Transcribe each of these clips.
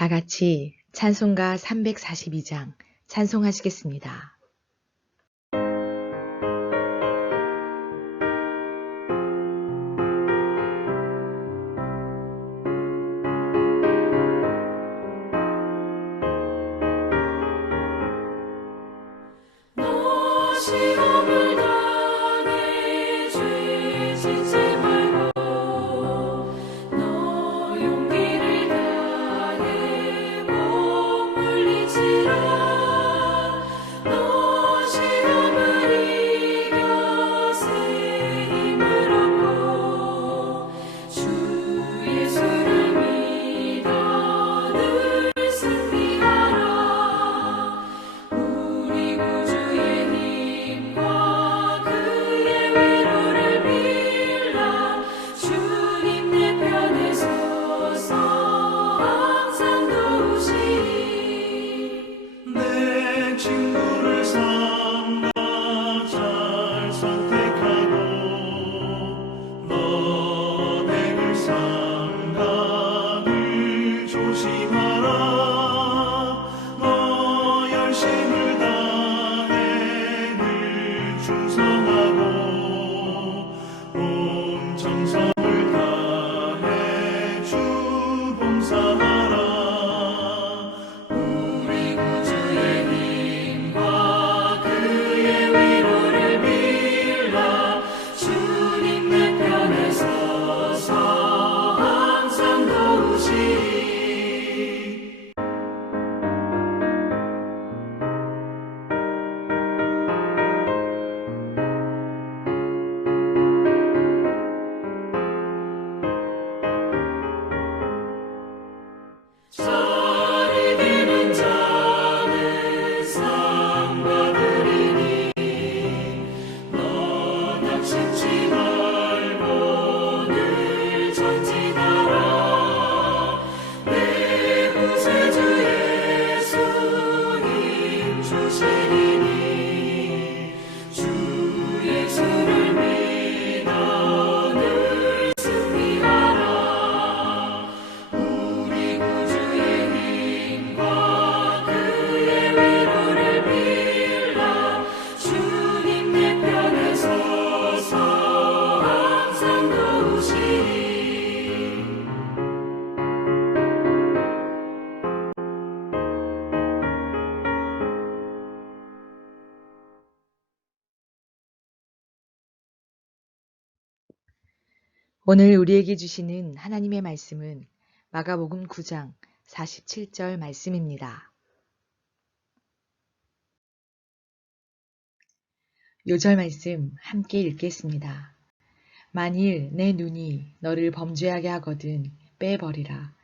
다 같이 찬송가 342장 찬송하시겠습니다. 시험을 당해 죄 짓지 말고 너 용기를 다해 못 물리치라. 너 시험을 이겨 새 힘을 얻고 주 예수를 믿어 늘 승리하라. 우리 구주의 힘과 그의 위로를 빌라. 주님 내 편에 서서 항상 도우시리. 내 친구를 삼가 잘 선택하고 너를 삼가 늘 조심하라. 너 열심을 다해 늘 충성하고 온 정성을 다해 주 봉사하라. 우리 구주의 힘과 그의 위로를 빌라. 주님 내 편에 서서 항상 도우시리. 잘 이기는 자는 상 받으리니 너 다치지 말고 늘 전진하라. 내 구세주 예수 힘 주시리니 주 예수를 믿어 늘 승리하라. 우리 구주의 힘과 그의 위로를 빌라. 주님 내 편에 서서 항상 도우시리. 오늘 우리에게 주시는 하나님의 말씀은 마가복음 9장 47절 말씀입니다. 요절 말씀 함께 읽겠습니다. 만일 내 눈이 너를 범죄하게 하거든 빼버리라.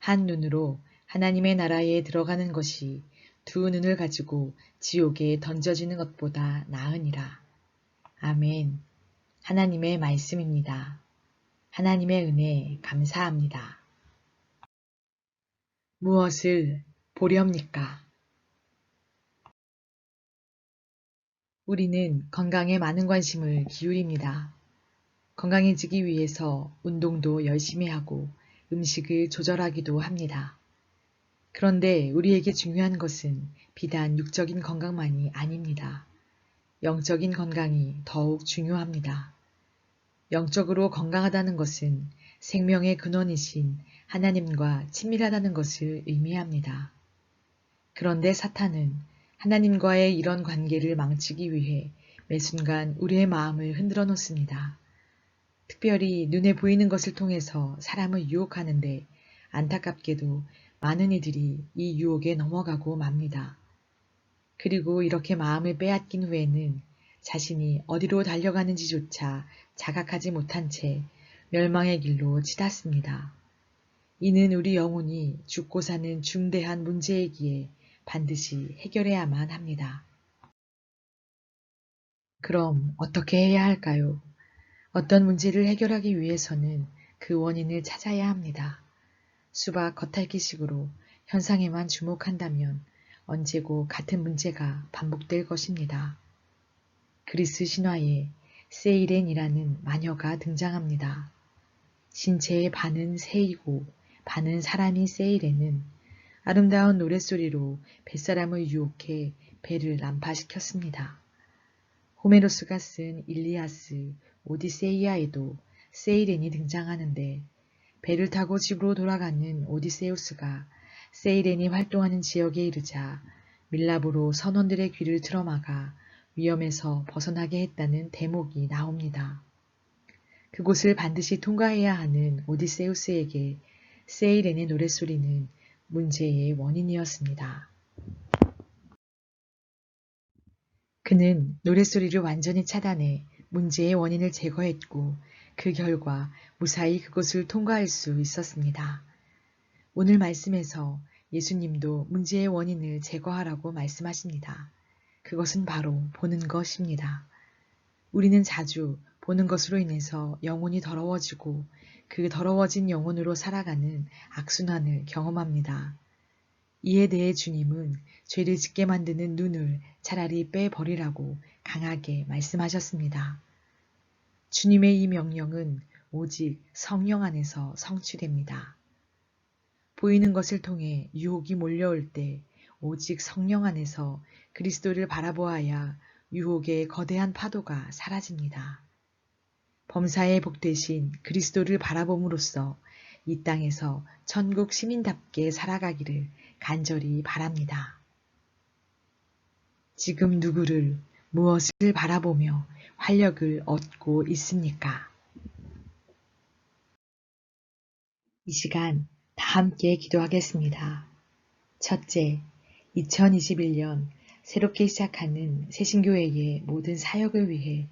한 눈으로 하나님의 나라에 들어가는 것이 두 눈을 가지고 지옥에 던져지는 것보다 나으니라. 아멘. 하나님의 말씀입니다. 하나님의 은혜 감사합니다. 무엇을 보렵니까? 우리는 건강에 많은 관심을 기울입니다. 건강해지기 위해서 운동도 열심히 하고 음식을 조절하기도 합니다. 그런데 우리에게 중요한 것은 비단 육적인 건강만이 아닙니다. 영적인 건강이 더욱 중요합니다. 영적으로 건강하다는 것은 생명의 근원이신 하나님과 친밀하다는 것을 의미합니다. 그런데 사탄은 하나님과의 이런 관계를 망치기 위해 매 순간 우리의 마음을 흔들어 놓습니다. 특별히 눈에 보이는 것을 통해서 사람을 유혹하는데 안타깝게도 많은 이들이 이 유혹에 넘어가고 맙니다. 그리고 이렇게 마음을 빼앗긴 후에는 자신이 어디로 달려가는지조차 자각하지 못한 채 멸망의 길로 치닫습니다. 이는 우리 영혼이 죽고 사는 중대한 문제이기에 반드시 해결해야만 합니다. 그럼 어떻게 해야 할까요? 어떤 문제를 해결하기 위해서는 그 원인을 찾아야 합니다. 수박 겉핥기식으로 현상에만 주목한다면 언제고 같은 문제가 반복될 것입니다. 그리스 신화에 세이렌이라는 마녀가 등장합니다. 신체의 반은 새이고 반은 사람인 세이렌은 아름다운 노랫소리로 뱃사람을 유혹해 배를 난파시켰습니다. 호메로스가 쓴 일리아스, 오디세이아에도 세이렌이 등장하는데 배를 타고 집으로 돌아가는 오디세우스가 세이렌이 활동하는 지역에 이르자 밀랍으로 선원들의 귀를 틀어막아 위험에서 벗어나게 했다는 대목이 나옵니다. 그곳을 반드시 통과해야 하는 오디세우스에게 세이렌의 노랫소리는 문제의 원인이었습니다. 그는 노랫소리를 완전히 차단해 문제의 원인을 제거했고 그 결과 무사히 그곳을 통과할 수 있었습니다. 오늘 말씀에서 예수님도 문제의 원인을 제거하라고 말씀하십니다. 그것은 바로 보는 것입니다. 우리는 자주 보는 것으로 인해서 영혼이 더러워지고 그 더러워진 영혼으로 살아가는 악순환을 경험합니다. 이에 대해 주님은 죄를 짓게 만드는 눈을 차라리 빼버리라고 강하게 말씀하셨습니다. 주님의 이 명령은 오직 성령 안에서 성취됩니다. 보이는 것을 통해 유혹이 몰려올 때 오직 성령 안에서 그리스도를 바라보아야 유혹의 거대한 파도가 사라집니다. 범사의 복 대신 그리스도를 바라봄으로써 이 땅에서 천국 시민답게 살아가기를 간절히 바랍니다. 지금 누구를 무엇을 바라보며 활력을 얻고 있습니까? 이 시간 다 함께 기도하겠습니다. 첫째, 2021년 새롭게 시작하는 새신교회의 모든 사역을 위해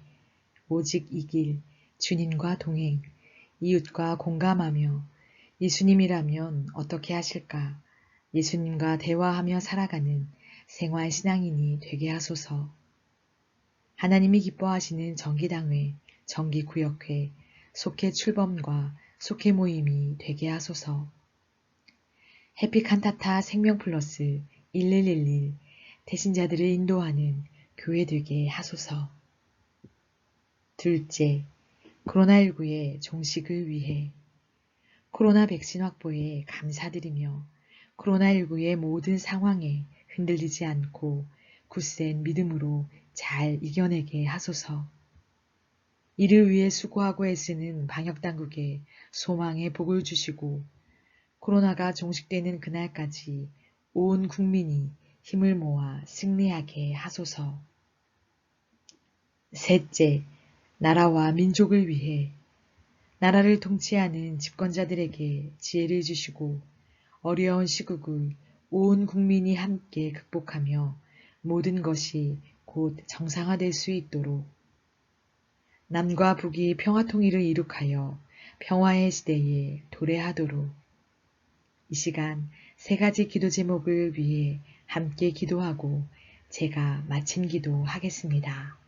오직 이 길, 주님과 동행, 이웃과 공감하며 예수님이라면 어떻게 하실까? 예수님과 대화하며 살아가는 생활 신앙인이 되게 하소서. 하나님이 기뻐하시는 정기당회, 정기구역회, 속회 출범과 속회 모임이 되게 하소서. 해피칸타타 생명플러스 1111 태신자들을 인도하는 교회 되게 하소서. 둘째, 코로나19의 종식을 위해 코로나 백신 확보에 감사드리며 코로나19의 모든 상황에 흔들리지 않고 굳센 믿음으로 잘 이겨내게 하소서. 이를 위해 수고하고 애쓰는 방역당국에 소망의 복을 주시고 코로나가 종식되는 그날까지 온 국민이 힘을 모아 승리하게 하소서. 셋째, 나라와 민족을 위해 나라를 통치하는 집권자들에게 지혜를 주시고 어려운 시국을 온 국민이 함께 극복하며 모든 것이 곧 정상화될 수 있도록 남과 북이 평화통일을 이룩하여 평화의 시대에 도래하도록 이 시간 세 가지 기도 제목을 위해 함께 기도하고 제가 마친 기도 하겠습니다.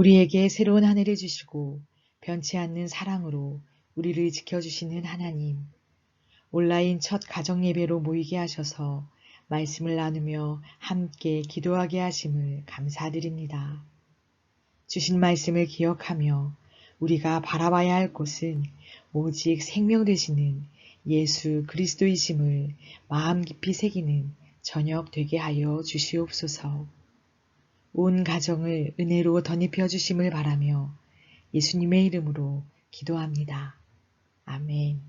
우리에게 새로운 한 해를 주시고 변치 않는 사랑으로 우리를 지켜주시는 하나님, 온라인 첫 가정 예배로 모이게 하셔서 말씀을 나누며 함께 기도하게 하심을 감사드립니다. 주신 말씀을 기억하며 우리가 바라봐야 할 곳은 오직 생명 되시는 예수 그리스도이심을 마음 깊이 새기는 저녁 되게 하여 주시옵소서. 온 가정을 은혜로 덧입혀 주심을 바라며 예수님의 이름으로 기도합니다. 아멘.